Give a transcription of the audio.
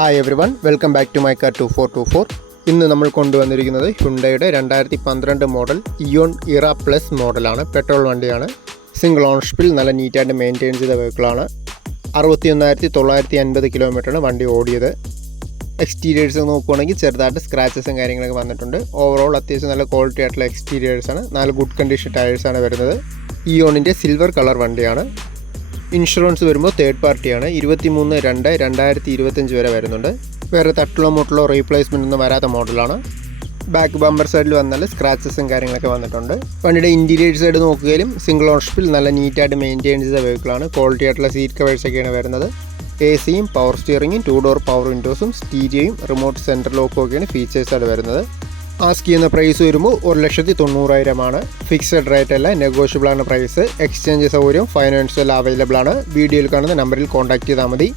Hi everyone, welcome back to my car 2424. ഇന്ന് നമ്മൾ കൊണ്ടുവന്നിരിക്കുന്നത് ഹ്യുണ്ടായുടെ 2012 മോഡൽ ഇയോൺ ഇറ പ്ലസ് മോഡലാണ്. പെട്രോൾ വണ്ടിയാണ്. സിംഗിൾ ഓണർഷിപ്പിൽ നല്ല നീറ്റായിട്ട് മെയിൻറ്റെയിൻ ചെയ്ത വെഹിക്കിളാണ്. 61,950 കിലോമീറ്ററാണ് വണ്ടി ഓടിയത്. എക്സ്റ്റീരിയേഴ്സ് നോക്കുകയാണെങ്കിൽ ചെറുതായിട്ട് സ്ക്രാച്ചസും കാര്യങ്ങളൊക്കെ വന്നിട്ടുണ്ട്. ഓവറോൾ അത്യാവശ്യം നല്ല ക്വാളിറ്റി ആയിട്ടുള്ള എക്സ്റ്റീരിയേഴ്സാണ്. നല്ല ഗുഡ് കണ്ടീഷൻ ടയേഴ്സാണ് വരുന്നത്. ഇയോണിൻ്റെ സിൽവർ കളർ വണ്ടിയാണ്. ഇൻഷുറൻസ് വരുമ്പോൾ തേർഡ് പാർട്ടിയാണ്. 23/2/2025 വരെ വരുന്നുണ്ട്. വേറെ തട്ടിലോ മുട്ടിലോ റീപ്ലേസ്മെൻ്റ് ഒന്നും വരാത്ത മോഡലാണ്. ബാക്ക് ബമ്പർ സൈഡിൽ വന്നാൽ സ്ക്രാച്ചസും കാര്യങ്ങളൊക്കെ വന്നിട്ടുണ്ട്. വണ്ടിയുടെ ഇൻറ്റീരിയർ സൈഡ് നോക്കുകയും സിംഗിൾ ഓണർഷിപ്പിൽ നല്ല നീറ്റായിട്ട് മെയിൻറ്റെയിൻ ചെയ്ത വെഹിക്കിളാണ്. ക്വാളിറ്റി ആയിട്ടുള്ള സീറ്റ് കവേഴ്സൊക്കെയാണ് വരുന്നത്. AC-യും പവർ സ്റ്റിയറിങ്ങും 2 ഡോർ പവർ വിൻഡോസും സ്റ്റീരിയോയും റിമോട്ട് സെൻട്രൽ ലോക്കും ഒക്കെയാണ് ഫീച്ചേഴ്സായിട്ട് വരുന്നത്. ആസ്ക് ചെയ്യുന്ന പ്രൈസ് വരുമ്പോൾ 1,90,000 ഫിക്സഡ് റേറ്റ് അല്ല, നെഗോഷ്യബിൾ ആണ് പ്രൈസ്. എക്സ്ചേഞ്ച് സൗകര്യം ഫൈനാൻഷ്യൽ അവൈലബിൾ ആണ്. വീഡിയോയിൽ കാണുന്ന നമ്പറിൽ കോൺടാക്ട് ചെയ്താൽ മതി.